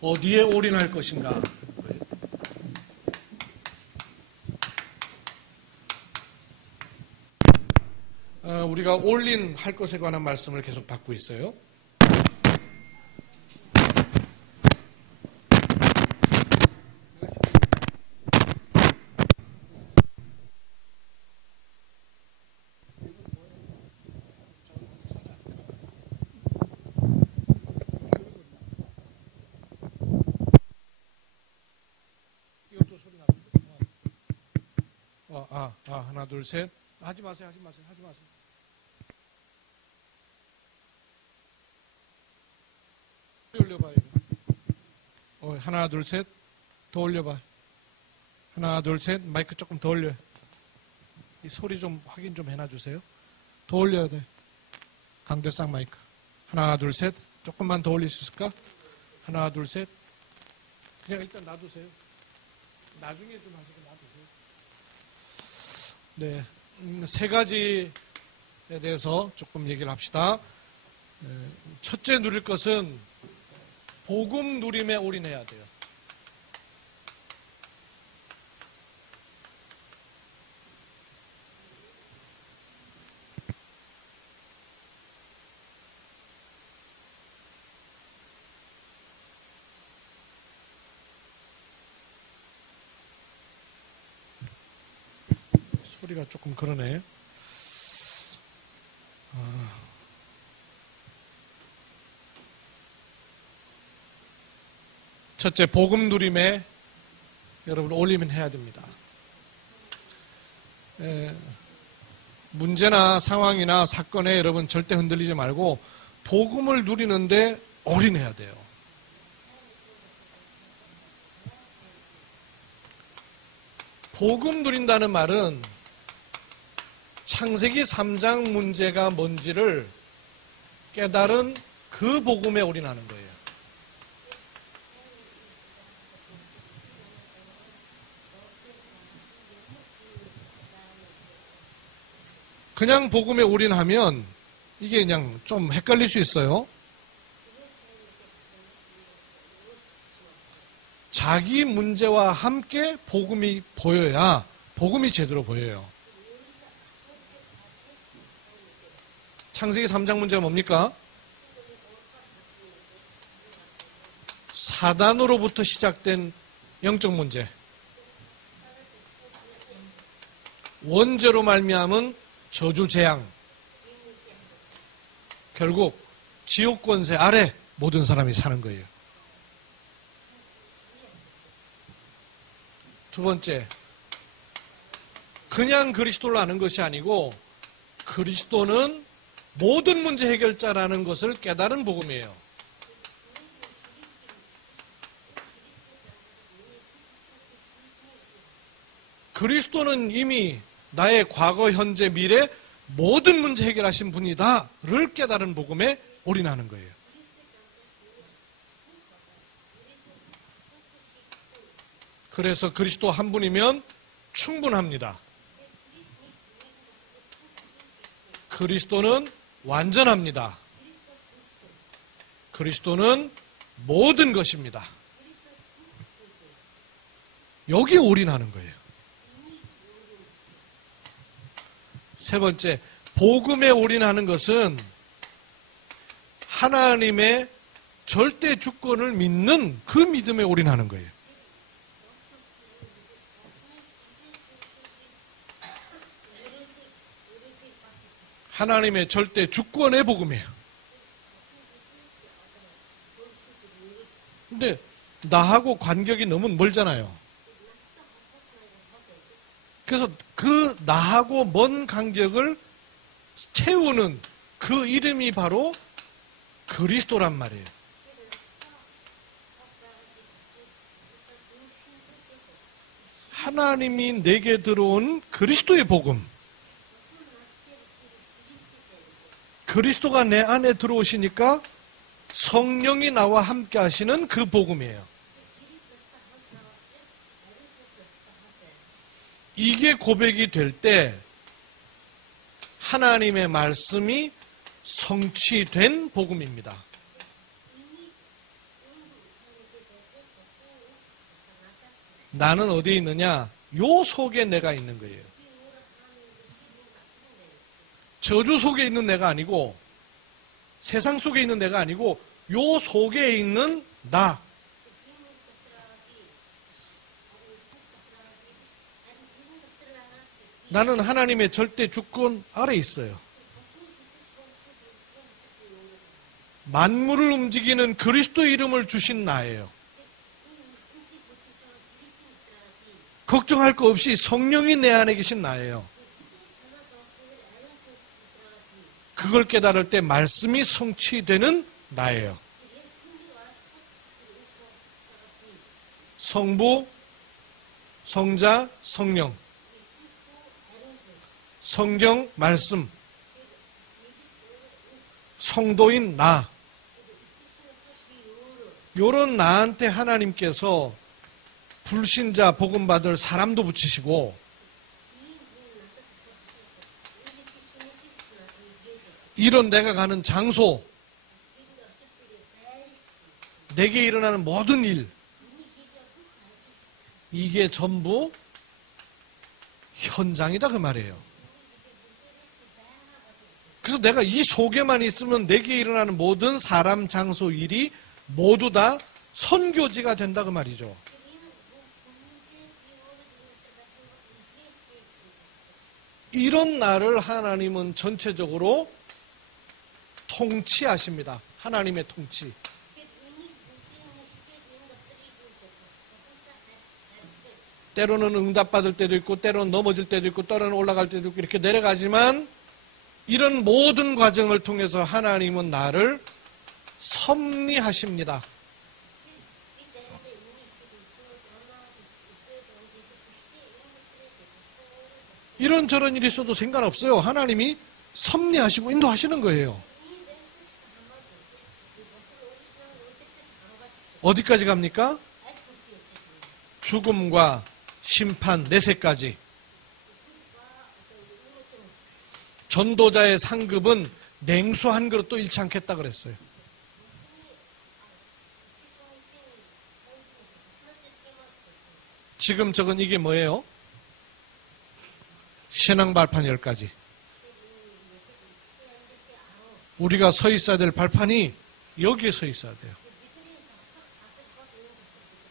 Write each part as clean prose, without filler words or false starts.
어디에 올인할 것인가? 우리가 올인할 것에 관한 말씀을 계속 받고 있어요. 이것도 소리 나는데. 하나, 둘, 셋. 하지 마세요. 올려봐요. 하나, 둘, 셋. 더 올려봐. 하나, 둘, 셋. 마이크 조금 더 올려. 이 소리 좀 확인 좀 해놔주세요. 더 올려야 돼. 강대상 마이크. 하나, 둘, 셋. 조금만 더 올릴 수 있을까? 하나, 둘, 셋. 그냥 일단 놔두세요. 나중에 좀 하시고 놔두세요. 네. 세 가지에 대해서 조금 얘기를 합시다. 첫째 누릴 것은 복음 누림에 올인해야 돼요. 소리가 조금 그러네. 첫째, 복음 누림에 여러분 올리면 해야 됩니다. 문제나 상황이나 사건에 여러분 절대 흔들리지 말고 복음을 누리는데 올인해야 돼요. 복음 누린다는 말은 창세기 3장 문제가 뭔지를 깨달은 그 복음에 올인하는 거예요. 그냥 복음에 올인하면 이게 그냥 좀 헷갈릴 수 있어요. 자기 문제와 함께 복음이 보여야 복음이 제대로 보여요. 창세기 3장 문제가 뭡니까? 사단으로부터 시작된 영적 문제. 원죄로 말미암은 저주 재앙. 결국 지옥 권세 아래 모든 사람이 사는 거예요. 두 번째, 그냥 그리스도를 아는 것이 아니고 그리스도는 모든 문제 해결자라는 것을 깨달은 복음이에요. 그리스도는 이미 나의 과거, 현재, 미래 모든 문제 해결하신 분이다를 깨달은 복음에 올인하는 거예요. 그래서 그리스도 한 분이면 충분합니다. 그리스도는 완전합니다. 그리스도는 모든 것입니다. 여기에 올인하는 거예요. 세 번째, 복음에 올인하는 것은 하나님의 절대 주권을 믿는 그 믿음에 올인하는 거예요. 하나님의 절대 주권의 복음이에요. 근데 나하고 간격이 너무 멀잖아요. 그래서 그 나하고 먼 간격을 채우는 그 이름이 바로 그리스도란 말이에요. 하나님이 내게 들어온 그리스도의 복음. 그리스도가 내 안에 들어오시니까 성령이 나와 함께 하시는 그 복음이에요. 이게 고백이 될 때 하나님의 말씀이 성취된 복음입니다. 나는 어디에 있느냐? 요 속에 내가 있는 거예요. 저주 속에 있는 내가 아니고 세상 속에 있는 내가 아니고 요 속에 있는 나. 나는 하나님의 절대 주권 아래 있어요. 만물을 움직이는 그리스도 이름을 주신 나예요. 걱정할 거 없이 성령이 내 안에 계신 나예요. 그걸 깨달을 때 말씀이 성취되는 나예요. 성부, 성자, 성령, 성경, 말씀, 성도인 나. 요런 나한테 하나님께서 불신자 복음 받을 사람도 붙이시고 이런 내가 가는 장소, 내게 일어나는 모든 일, 이게 전부 현장이다 그 말이에요. 그래서 내가 이 속에만 있으면 내게 일어나는 모든 사람, 장소, 일이 모두 다 선교지가 된다 그 말이죠. 이런 나를 하나님은 전체적으로 통치하십니다. 하나님의 통치. 때로는 응답받을 때도 있고 때로는 넘어질 때도 있고 때로는 올라갈 때도 있고 이렇게 내려가지만 이런 모든 과정을 통해서 하나님은 나를 섭리하십니다. 이런저런 일이 있어도 상관없어요. 하나님이 섭리하시고 인도하시는 거예요. 어디까지 갑니까? 죽음과 심판, 내세까지. 전도자의 상급은 냉수 한 그릇도 잃지 않겠다 그랬어요. 지금 적은 이게 뭐예요? 신앙 발판 10가지. 우리가 서 있어야 될 발판이 여기에 서 있어야 돼요.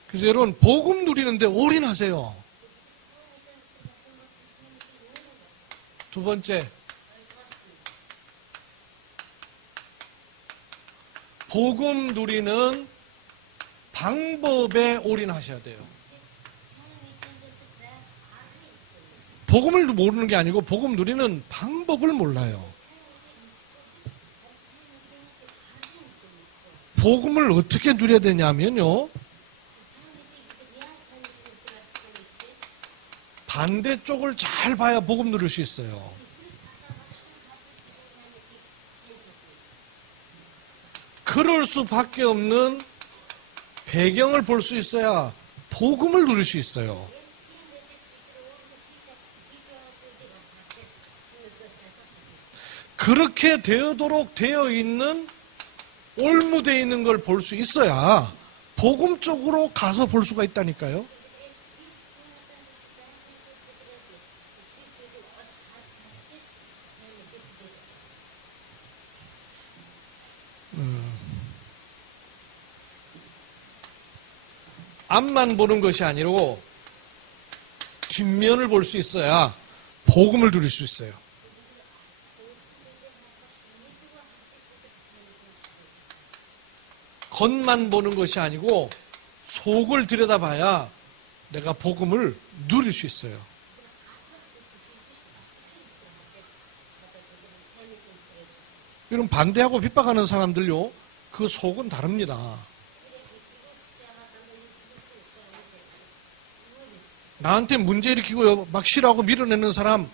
그래서 여러분 복음 누리는데 올인하세요. 두 번째, 복음 누리는 방법에 올인하셔야 돼요. 복음을 모르는 게 아니고 복음 누리는 방법을 몰라요. 복음을 어떻게 누려야 되냐면요, 반대쪽을 잘 봐야 복음 누릴 수 있어요. 그럴 수밖에 없는 배경을 볼 수 있어야 복음을 누릴 수 있어요. 그렇게 되도록 되어 있는 올무되어 있는 걸 볼 수 있어야 복음 쪽으로 가서 볼 수가 있다니까요. 앞만 보는 것이 아니고 뒷면을 볼 수 있어야 복음을 누릴 수 있어요. 겉만 보는 것이 아니고 속을 들여다봐야 내가 복음을 누릴 수 있어요. 이런 반대하고 핍박하는 사람들요, 그 속은 다릅니다. 나한테 문제 일으키고 막 싫어하고 밀어내는 사람,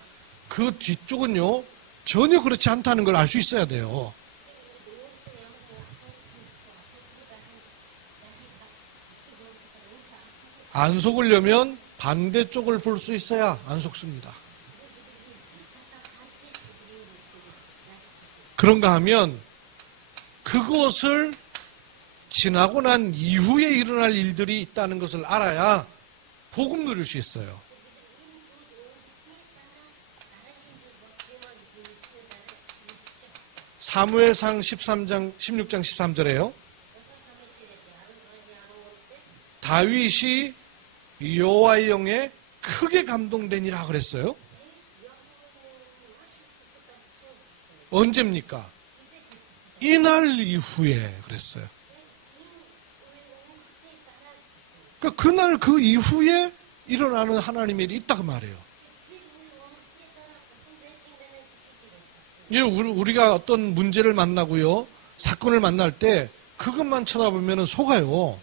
그 뒤쪽은요 전혀 그렇지 않다는 걸 알 수 있어야 돼요. 안 속으려면 반대쪽을 볼 수 있어야 안 속습니다. 그런가 하면 그것을 지나고 난 이후에 일어날 일들이 있다는 것을 알아야 복음 누릴 수 있어요. 사무엘상 16장 13절에요. 다윗이 여호와의 영에 크게 감동되니라 그랬어요. 언제입니까? 이날 이후에 그랬어요. 그러니까 그날 그 이후에 일어나는 하나님의 일이 있다고 말해요. 우리가 어떤 문제를 만나고요, 사건을 만날 때 그것만 쳐다보면 속아요.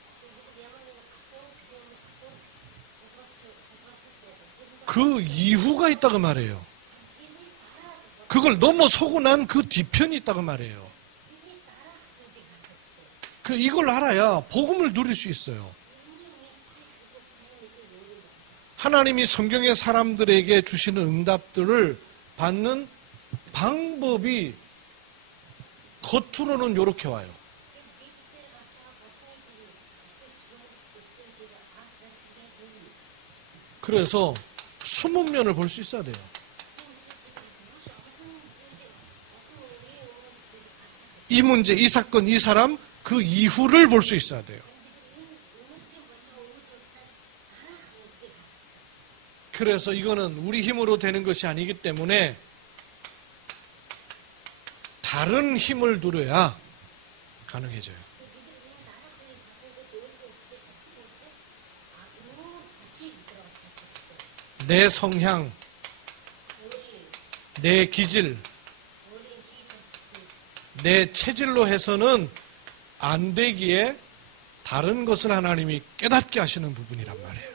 그 이후가 있다고 말해요. 그걸 넘어서고 난 그 뒤편이 있다고 말해요. 이걸 알아야 복음을 누릴 수 있어요. 하나님이 성경의 사람들에게 주시는 응답들을 받는 방법이 겉으로는 이렇게 와요. 그래서 숨은 면을 볼 수 있어야 돼요. 이 문제, 이 사건, 이 사람, 그 이후를 볼 수 있어야 돼요. 그래서 이거는 우리 힘으로 되는 것이 아니기 때문에 다른 힘을 누려야 가능해져요. 내 성향, 내 기질, 내 체질로 해서는 안 되기에 다른 것을 하나님이 깨닫게 하시는 부분이란 말이에요.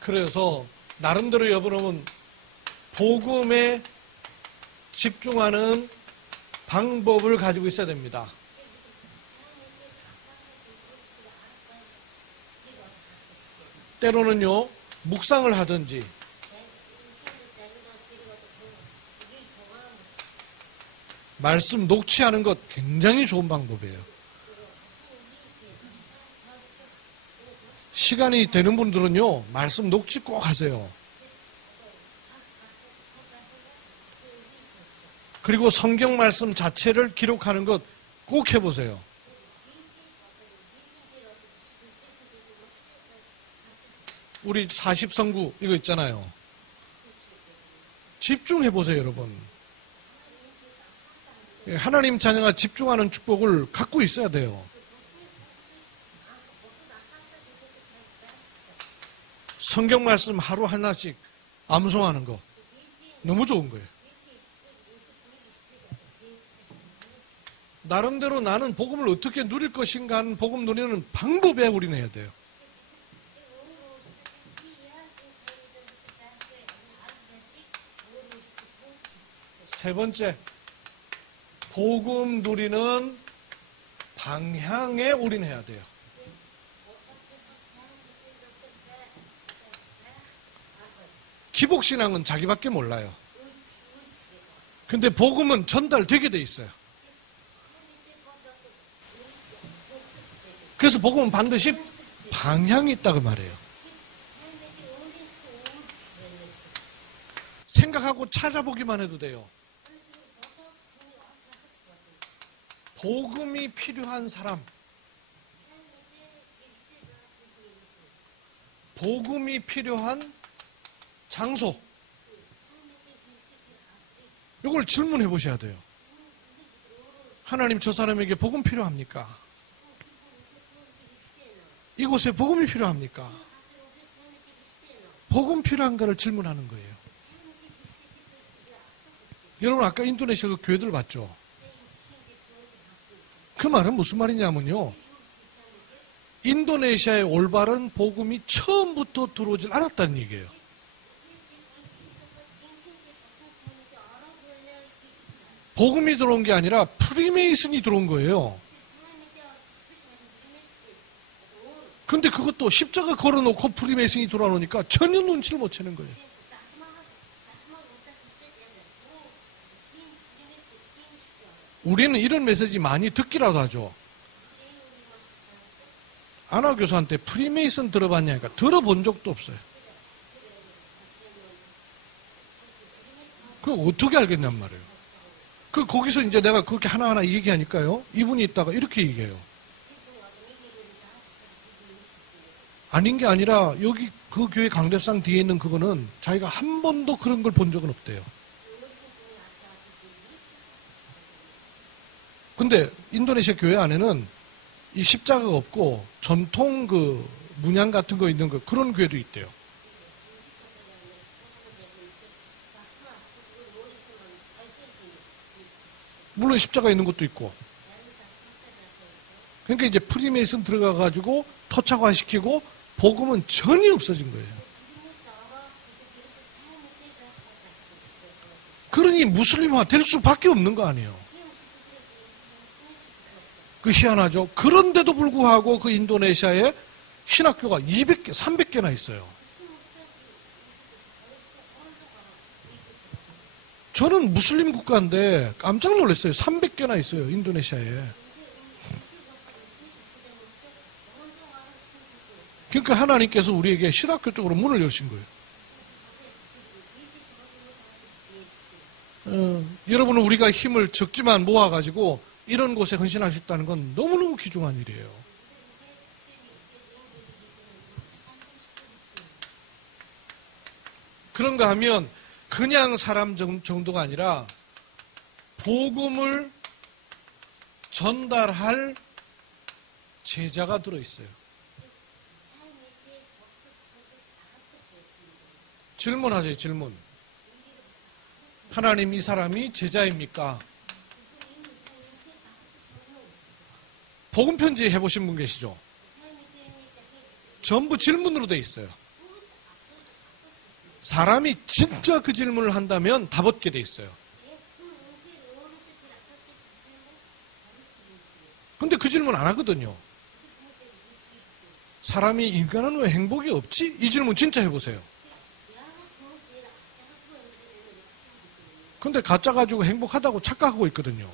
그래서 나름대로 여러분은 복음에 집중하는 방법을 가지고 있어야 됩니다. 때로는요, 묵상을 하든지 말씀 녹취하는 것 굉장히 좋은 방법이에요. 시간이 되는 분들은요, 말씀 녹취 꼭 하세요. 그리고 성경 말씀 자체를 기록하는 것 꼭 해보세요. 우리 40성구 이거 있잖아요. 집중해보세요, 여러분. 하나님 자녀가 집중하는 축복을 갖고 있어야 돼요. 성경 말씀 하루 하나씩 암송하는 거 너무 좋은 거예요. 나름대로 나는 복음을 어떻게 누릴 것인가 하는 복음 누리는 방법에 우리는 해야 돼요. 세 번째, 복음 누리는 방향에 올인해야 돼요. 기복신앙은 자기밖에 몰라요. 근데 복음은 전달되게 돼 있어요. 그래서 복음은 반드시 방향이 있다고 말해요. 생각하고 찾아보기만 해도 돼요. 복음이 필요한 사람, 복음이 필요한 장소, 이걸 질문해 보셔야 돼요. 하나님, 저 사람에게 복음 필요합니까? 이곳에 복음이 필요합니까? 복음 필요한가를 질문하는 거예요. 여러분, 아까 인도네시아 그 교회들 봤죠? 그 말은 무슨 말이냐면요, 인도네시아의 올바른 복음이 처음부터 들어오질 않았다는 얘기예요. 복음이 들어온 게 아니라 프리메이슨이 들어온 거예요. 근데 그것도 십자가 걸어놓고 프리메이슨이 돌아오니까 전혀 눈치를 못 채는 거예요. 우리는 이런 메시지 많이 듣기라도 하죠. 아나 교수한테 프리메이슨 들어봤냐니까 들어본 적도 없어요. 그거 어떻게 알겠냔 말이에요. 거기서 이제 내가 그렇게 하나하나 얘기하니까요. 이분이 있다가 이렇게 얘기해요. 아닌 게 아니라 여기 그 교회 강대상 뒤에 있는 그거는 자기가 한 번도 그런 걸 본 적은 없대요. 근데 인도네시아 교회 안에는 이 십자가가 없고 전통 그 문양 같은 거 있는 거 그런 교회도 있대요. 물론 십자가 있는 것도 있고. 그러니까 이제 프리메이슨 들어가가지고 토착화시키고 복음은 전혀 없어진 거예요. 그러니 무슬림화 될 수밖에 없는 거 아니에요. 그 희한하죠. 그런데도 불구하고 그 인도네시아에 신학교가 200개, 300개나 있어요. 저는 무슬림 국가인데 깜짝 놀랐어요. 300개나 있어요. 인도네시아에. 그러니까 하나님께서 우리에게 신학교 쪽으로 문을 여신 거예요. 여러분은 우리가 힘을 적지만 모아가지고 이런 곳에 헌신할 수 있다는 건 너무너무 귀중한 일이에요. 그런가 하면 그냥 사람 정도가 아니라 복음을 전달할 제자가 들어있어요. 질문하세요, 질문. 하나님 이 사람이 제자입니까? 복음 편지 해보신 분 계시죠? 전부 질문으로 돼 있어요. 사람이 진짜 그 질문을 한다면 답 얻게 돼 있어요. 근데 그 질문 안 하거든요. 사람이 인간은 왜 행복이 없지? 이 질문 진짜 해보세요. 근데 가짜 가지고 행복하다고 착각하고 있거든요.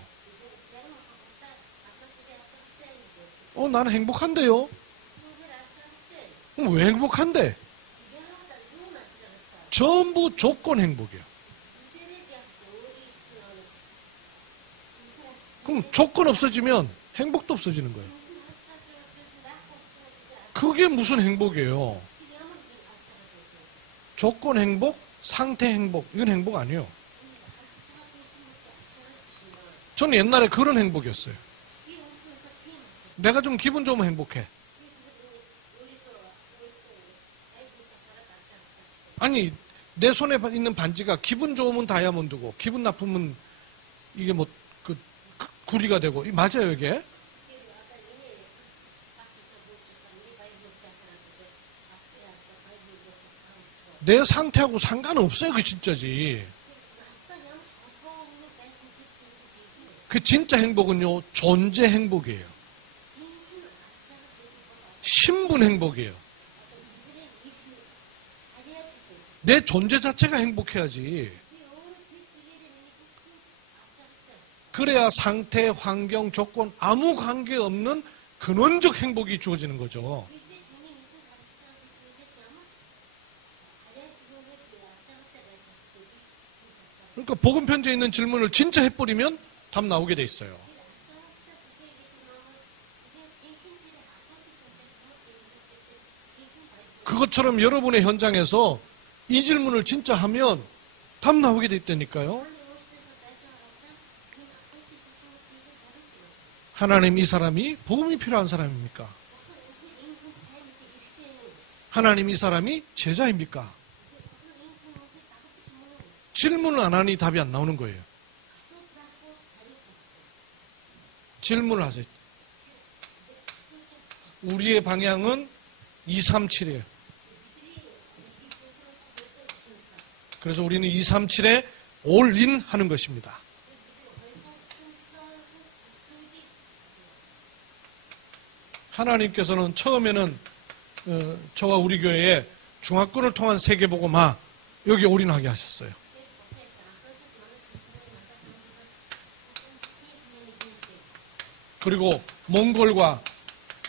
나는 행복한데요? 왜 행복한데? 전부 조건 행복이에요. 그럼 조건 없어지면 행복도 없어지는 거예요. 그게 무슨 행복이에요? 조건 행복, 상태 행복, 이건 행복 아니에요. 저는 옛날에 그런 행복이었어요. 내가 좀 기분 좋으면 행복해. 아니, 내 손에 있는 반지가 기분 좋으면 다이아몬드고 기분 나쁘면 이게 뭐 구리가 되고 맞아요 이게? 내 상태하고 상관없어요. 그게 진짜지. 그 진짜 행복은요 존재 행복이에요. 신분 행복이에요. 내 존재 자체가 행복해야지. 그래야 상태, 환경, 조건 아무 관계없는 근원적 행복이 주어지는 거죠. 그러니까 복음 편지에 있는 질문을 진짜 해버리면 답 나오게 돼 있어요. 그것처럼 여러분의 현장에서 이 질문을 진짜 하면 답 나오게 돼 있다니까요. 하나님 이 사람이 복음이 필요한 사람입니까? 하나님 이 사람이 제자입니까? 질문을 안 하니 답이 안 나오는 거예요. 질문을 하세요. 우리의 방향은 237이에요. 그래서 우리는 237에 올인 하는 것입니다. 하나님께서는 처음에는 저와 우리 교회에 중화권을 통한 세계복음화 여기 올인하게 하셨어요. 그리고 몽골과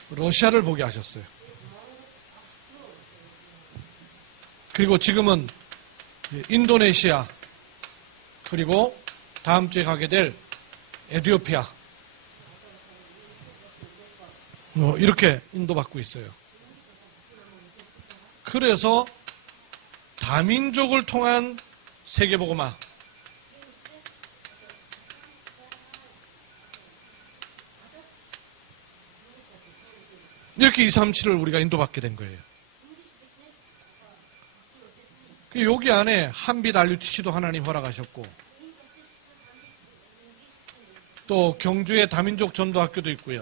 러시아를 보게 하셨어요. 그리고 지금은 인도네시아, 그리고 다음 주에 가게 될 에티오피아, 이렇게 인도받고 있어요. 그래서 다민족을 통한 세계복음화, 이렇게 237을 우리가 인도받게 된 거예요. 여기 안에 한빛 RUTC도 하나님 허락하셨고, 또 경주에 다민족 전도학교도 있고요.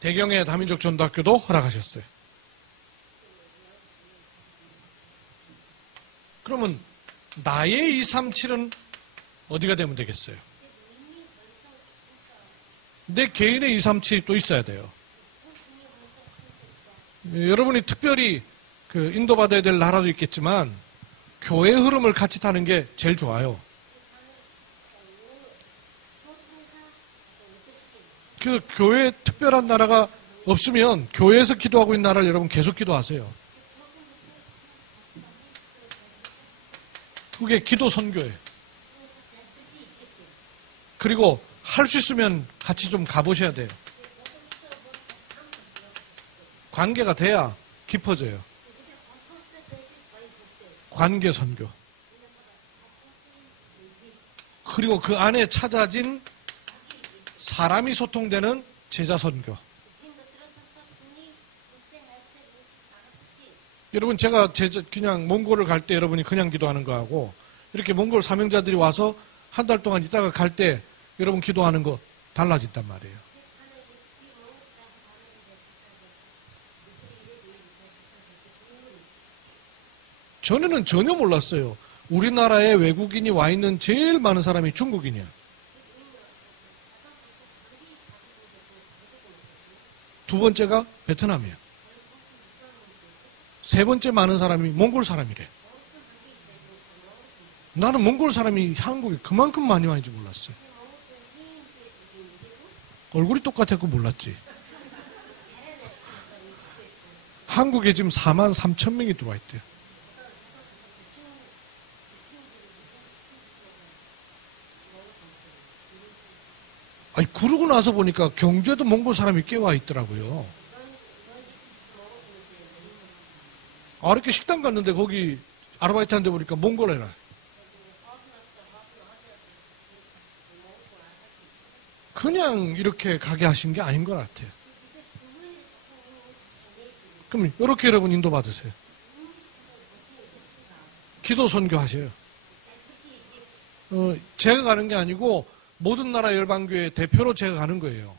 대경에 다민족 전도학교도 허락하셨어요. 그러면 나의 237은 어디가 되면 되겠어요? 내 개인의 237이 또 있어야 돼요. 여러분이 특별히 인도받아야 될 나라도 있겠지만 교회 흐름을 같이 타는 게 제일 좋아요. 그래서 교회에 특별한 나라가 없으면 교회에서 기도하고 있는 나라를 여러분 계속 기도하세요. 그게 기도 선교예요. 그리고 할 수 있으면 같이 좀 가보셔야 돼요. 관계가 돼야 깊어져요. 관계 선교. 그리고 그 안에 찾아진 사람이 소통되는 제자 선교. 여러분 제가 그냥 몽골을 갈 때 여러분이 그냥 기도하는 거하고 이렇게 몽골 사명자들이 와서 한 달 동안 있다가 갈 때 여러분 기도하는 거 달라진단 말이에요. 전에는 전혀 몰랐어요. 우리나라에 외국인이 와 있는 제일 많은 사람이 중국인이야. 두 번째가 베트남이야. 세 번째 많은 사람이 몽골 사람이래. 나는 몽골 사람이 한국에 그만큼 많이 와있는지 몰랐어요. 얼굴이 똑같았고 몰랐지. 한국에 지금 4만 3천 명이 들어와 있대요. 아니, 그러고 나서 보니까 경주에도 몽골 사람이 꽤 와 있더라고요. 이렇게 식당 갔는데 거기 아르바이트 하는데 보니까 몽골 애라. 그냥 이렇게 가게 하신 게 아닌 것 같아요. 그럼 이렇게 여러분 인도 받으세요. 기도 선교 하셔요. 제가 가는 게 아니고 모든 나라 열방교회 대표로 제가 가는 거예요.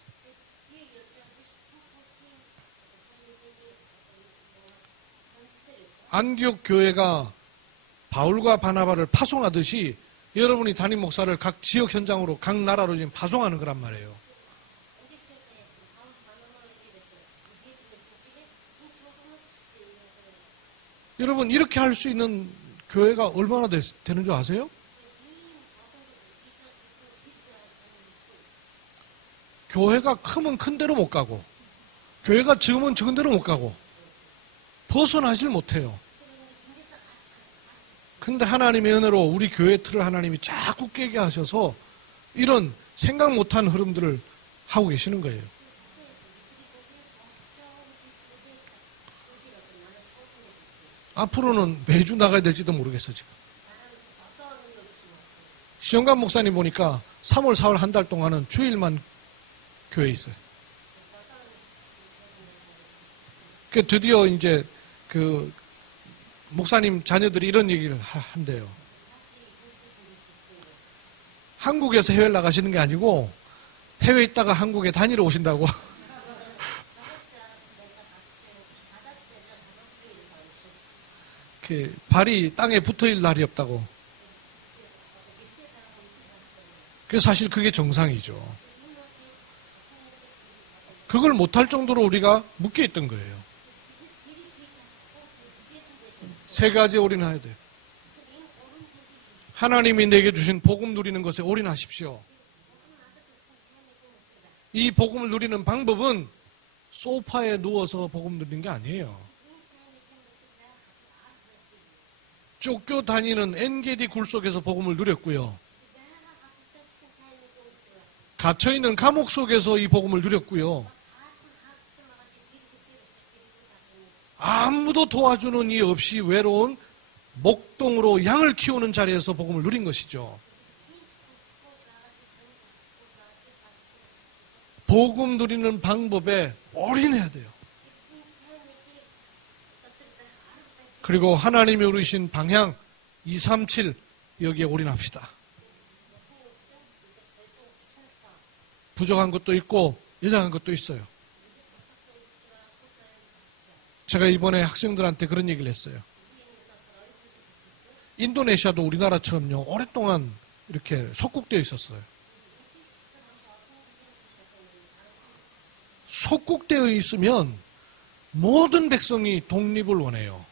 안디옥 교회가 바울과 바나바를 파송하듯이 여러분이 담임 목사를 각 지역 현장으로 각 나라로 지금 파송하는 거란 말이에요. 여러분 이렇게 할 수 있는 교회가 얼마나 되는 줄 아세요? 교회가 크면 큰 데로 못 가고 교회가 적으면 적은 데로 못 가고 벗어나질 못해요. 근데 하나님의 은혜로 우리 교회 틀을 하나님이 자꾸 깨게 하셔서 이런 생각 못한 흐름들을 하고 계시는 거예요. 앞으로는 매주 나가야 될지도 모르겠어 지금. 시영관 목사님 보니까 3월, 4월 한 달 동안은 주일만 교회에 있어요. 드디어 이제 목사님 자녀들이 이런 얘기를 한대요. 한국에서 해외를 나가시는 게 아니고 해외에 있다가 한국에 다니러 오신다고. 발이 땅에 붙어있을 날이 없다고. 그래서 사실 그게 정상이죠. 그걸 못할 정도로 우리가 묶여있던 거예요. 세 가지에 올인해야 돼요. 하나님이 내게 주신 복음 누리는 것에 올인하십시오. 이 복음을 누리는 방법은 소파에 누워서 복음 누리는 게 아니에요. 쫓겨다니는 엔게디 굴 속에서 복음을 누렸고요. 갇혀있는 감옥 속에서 이 복음을 누렸고요. 아무도 도와주는 이 없이 외로운 목동으로 양을 키우는 자리에서 복음을 누린 것이죠. 복음 누리는 방법에 올인해야 돼요. 그리고 하나님이 우리신 방향 237 여기에 올인합시다. 부족한 것도 있고 연약한 것도 있어요. 제가 이번에 학생들한테 그런 얘기를 했어요. 인도네시아도 우리나라처럼요 오랫동안 이렇게 속국되어 있었어요. 속국되어 있으면 모든 백성이 독립을 원해요.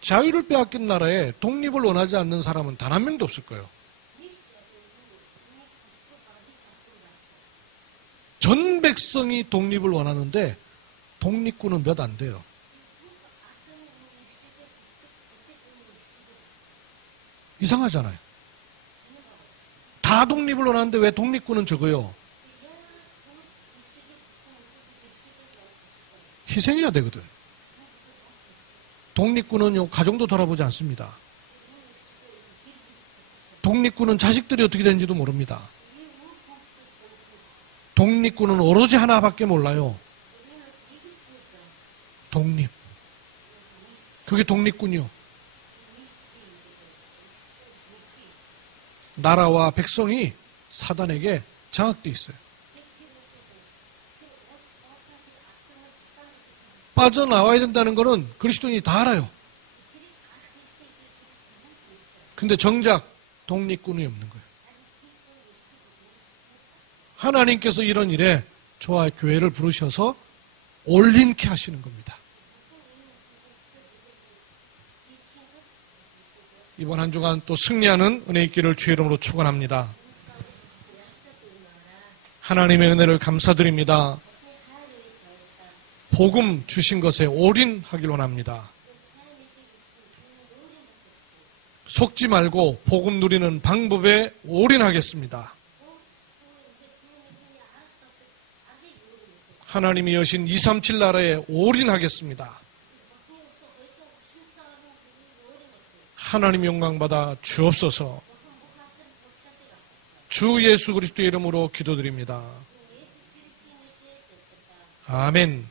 자유를 빼앗긴 나라에 독립을 원하지 않는 사람은 단 한 명도 없을 거예요. 전 백성이 독립을 원하는데 독립군은 몇 안 돼요. 이상하잖아요. 다 독립을 원하는데 왜 독립군은 적어요? 희생해야 되거든. 독립군은요, 가정도 돌아보지 않습니다. 독립군은 자식들이 어떻게 되는지도 모릅니다. 독립군은 오로지 하나밖에 몰라요. 독립. 그게 독립군이요. 나라와 백성이 사단에게 장악되어 있어요. 빠져나와야 된다는 것은 그리스도인이 다 알아요. 근데 정작 독립군이 없는 거예요. 하나님께서 이런 일에 저와 교회를 부르셔서 올림케 하시는 겁니다. 이번 한 주간 또 승리하는 은혜 있기를 주의 이름으로 축원합니다. 하나님의 은혜를 감사드립니다. 복음 주신 것에 올인하길 원합니다. 속지 말고 복음 누리는 방법에 올인하겠습니다. 하나님이 여신 237 나라에 올인하겠습니다. 하나님 영광받아 주옵소서. 주 예수 그리스도의 이름으로 기도드립니다. 아멘.